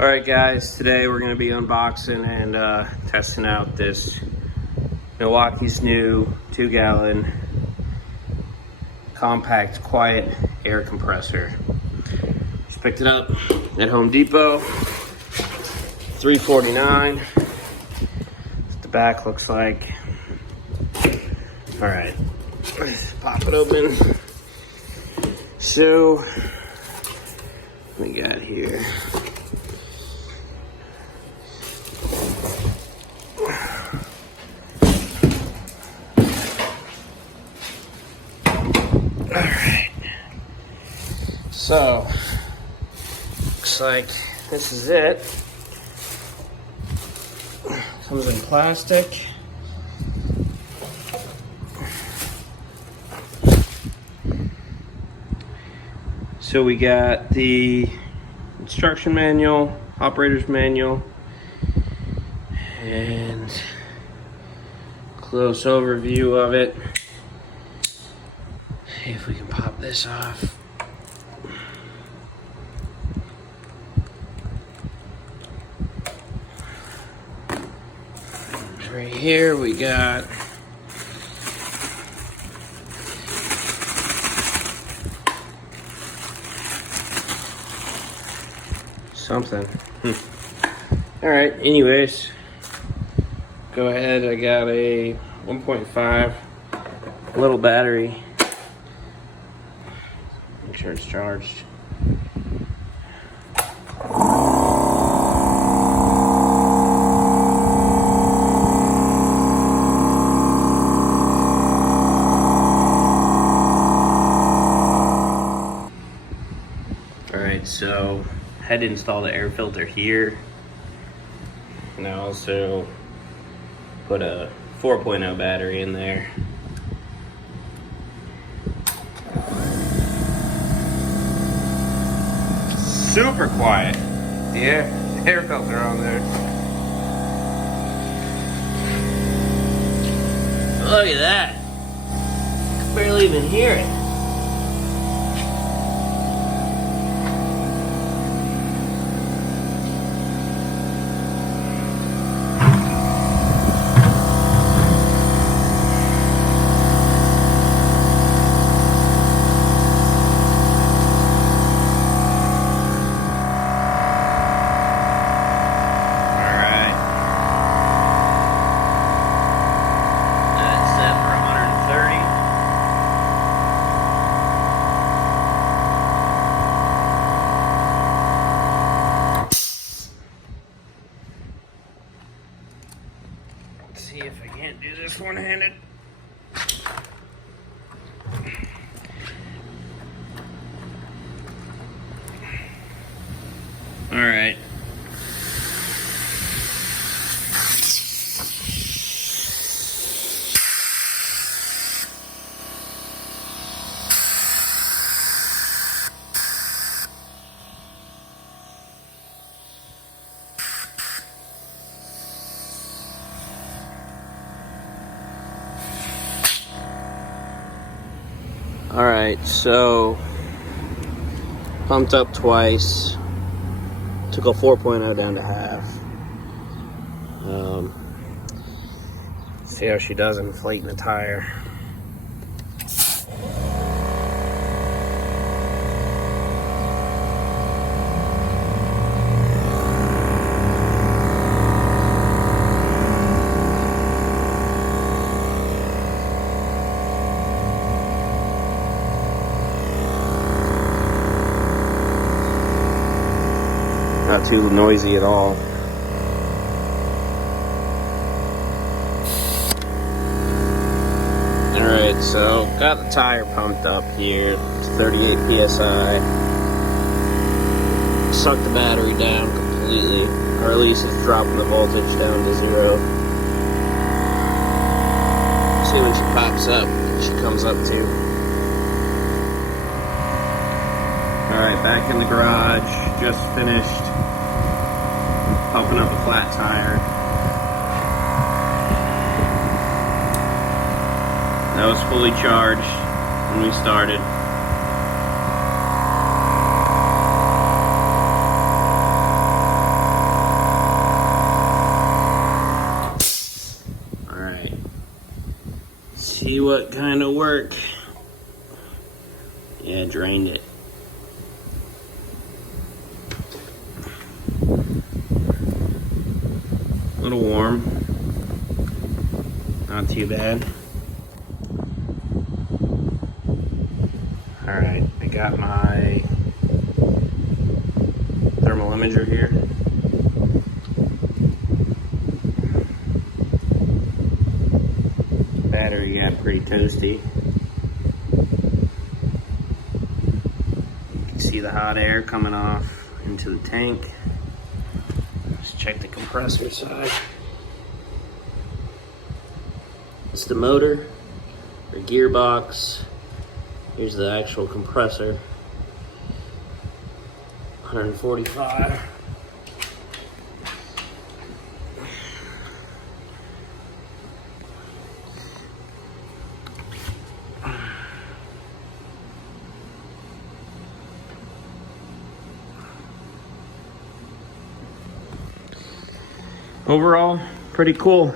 Alright guys, today we're going to be unboxing and testing out this Milwaukee's new 2-gallon compact quiet air compressor. Just picked it up at Home Depot, $3.49. What the back looks like. Alright, let's pop it open. So, what we got here? Alright, so looks like this is it. Comes in plastic. So we got the instruction manual, operator's manual, and close overview of it. See if we can pop this off. Right here we got something. Alright, anyways, go ahead. I got a 1.5 little battery. Make sure it's charged. Alright, so had to install the air filter here, and I also put a 4.0 battery in there. Super quiet. The air filter on there. Look at that. I can barely even hear it. See if I can't do this one-handed. All right. Alright, so pumped up twice, took a 4.0 down to half. See how she does inflating the tire. Not too noisy at all. Alright, so got the tire pumped up here to 38 psi. Sucked the battery down completely, or at least it's dropping the voltage down to 0. See when she pops up, she comes up to. Alright, back in the garage, just finished pumping up a flat tire. That was fully charged when we started. what kind of work. Yeah, drained it. A little warm. Not too bad. Alright, I got my thermal imager here. Battery got pretty toasty. You can see the hot air coming off into the tank. Let's check the compressor side. It's the motor, the gearbox. Here's the actual compressor. 145. Overall, pretty cool.